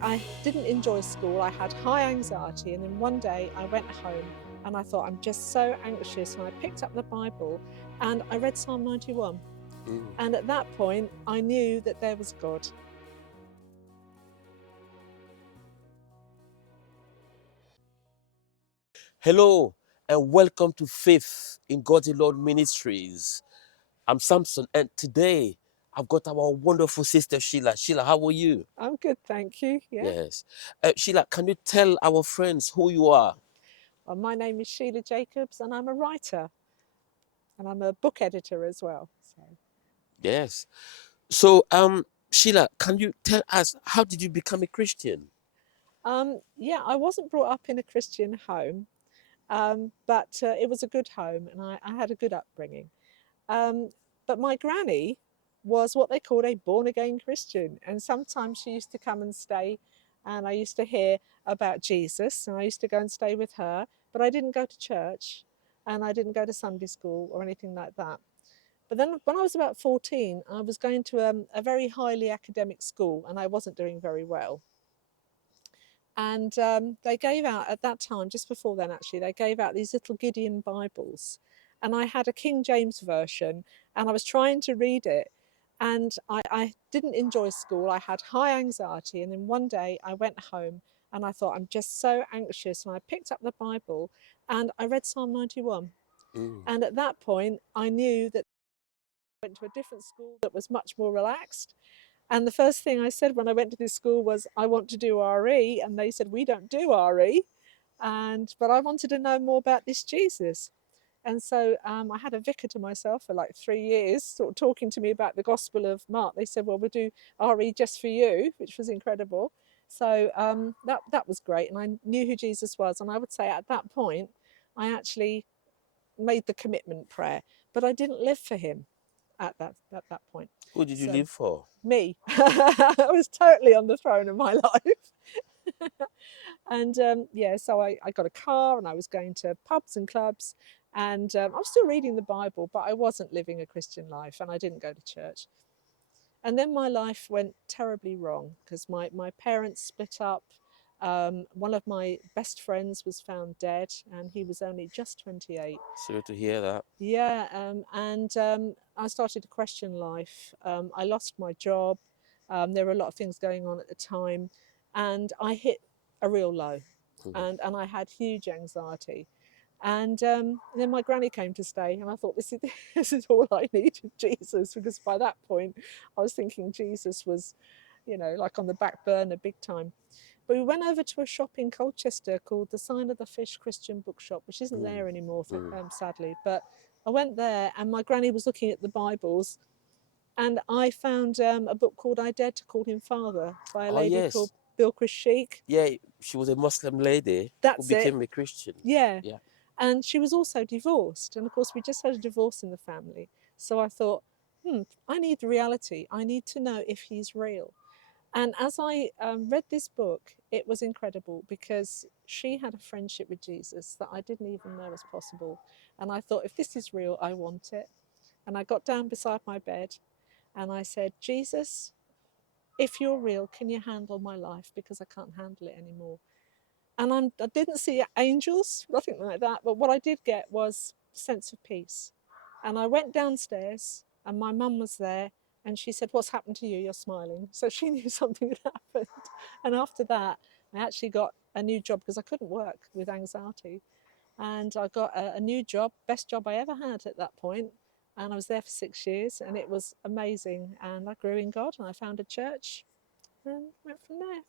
I didn't enjoy school, I had high anxiety, and then one day I went home and I thought, I'm just so anxious, and I picked up the Bible and I read Psalm 91. And at that point, I knew that there was God. Hello and welcome to Faith in God the Lord Ministries. I'm Samson, and today I've got our wonderful sister Sheila. Sheila, how are you? I'm good, thank you. Yeah. Yes. Sheila, can you tell our friends who you are? Well, my name is Sheila Jacobs, and I'm a writer, and I'm a book editor as well. Yes. So, Sheila, can you tell us how did you become a Christian? Yeah, I wasn't brought up in a Christian home, but it was a good home, and I had a good upbringing. Um, but my granny was what they called a born again Christian. And sometimes she used to come and stay, and I used to hear about Jesus, and I used to go and stay with her. But I didn't go to church, and I didn't go to Sunday school or anything like that. But then when I was about 14, I was going to a very highly academic school, and I wasn't doing very well. And they gave out at that time, just before then actually, they gave out these little Gideon Bibles. And I had a King James version, and I was trying to read it. And I didn't enjoy school. I had high anxiety. And then one day I went home and I thought, I'm just so anxious. And I picked up the Bible and I read Psalm 91. Mm. And at that point, I knew that I went to a different school that was much more relaxed. And the first thing I said when I went to this school was, I want to do RE. And they said, we don't do RE. But I wanted to know more about this Jesus. And so I had a vicar to myself for like 3 years, sort of talking to me about the Gospel of Mark. They said, well, we'll do RE just for you, which was incredible. So that was great. And I knew who Jesus was. And I would say at that point, I actually made the commitment prayer, but I didn't live for him at that point. Who did you So live for? me. I was totally on the throne of my life. And yeah, so I got a car and I was going to pubs and clubs, and I was still reading the Bible, but I wasn't living a Christian life, and I didn't go to church. And then my life went terribly wrong because my parents split up. One of my best friends was found dead, and he was only just 28. Sorry to hear that. Yeah, and I started to question life. I lost my job. There were a lot of things going on at the time, and I hit a real low, Mm. and I had huge anxiety. And then my granny came to stay, and I thought, this is this is all I needed, Jesus, because by that point I was thinking Jesus was, like on the back burner big time. But we went over to a shop in Colchester called the Sign of the Fish Christian Bookshop, which isn't Mm. there anymore, Mm. sadly. But I went there, and my granny was looking at the Bibles, and I found a book called I Dared to Call Him Father by a Oh, lady called yes. Bilquis Sheikh. Yeah, she was a Muslim lady who That's it. became a Christian. Yeah. Yeah. And she was also divorced. And of course, we just had a divorce in the family. So I thought, I need reality. I need to know if he's real. And as I read this book, it was incredible because she had a friendship with Jesus that I didn't even know was possible. And I thought, if this is real, I want it. And I got down beside my bed and I said, Jesus, if you're real, can you handle my life? Because I can't handle it anymore. And I didn't see angels, nothing like that. But what I did get was a sense of peace. And I went downstairs, and my mum was there, and she said, "What's happened to you? You're smiling." So she knew something had happened. And after that, I actually got a new job because I couldn't work with anxiety. And I got a new job, best job I ever had at that point. And I was there for 6 years, and it was amazing. And I grew in God, and I found a church, and went from there.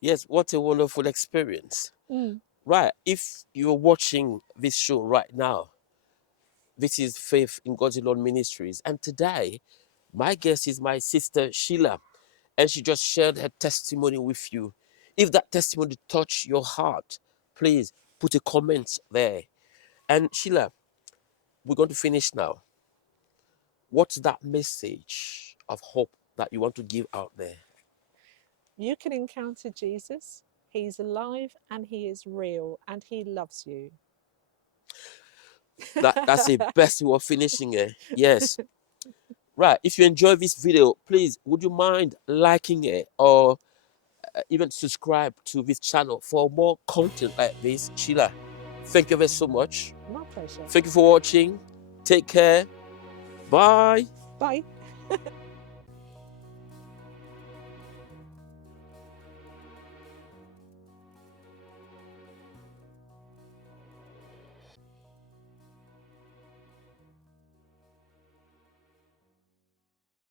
Yes, what a wonderful experience. Mm. Right, if you're watching this show right now, this is Faith in God's Lord Ministries. And today, my guest is my sister Sheila, and she just shared her testimony with you. If that testimony touched your heart, please put a comment there. And Sheila, we're going to finish now. What's that message of hope that you want to give out there? You can encounter Jesus. He's alive and he is real and he loves you. That's a best way of finishing it. Yes. Right. If you enjoy this video, please would you mind liking it or even subscribe to this channel for more content like this. Sheila, thank you very so much. My pleasure. Thank you for watching. Take care. Bye. Bye.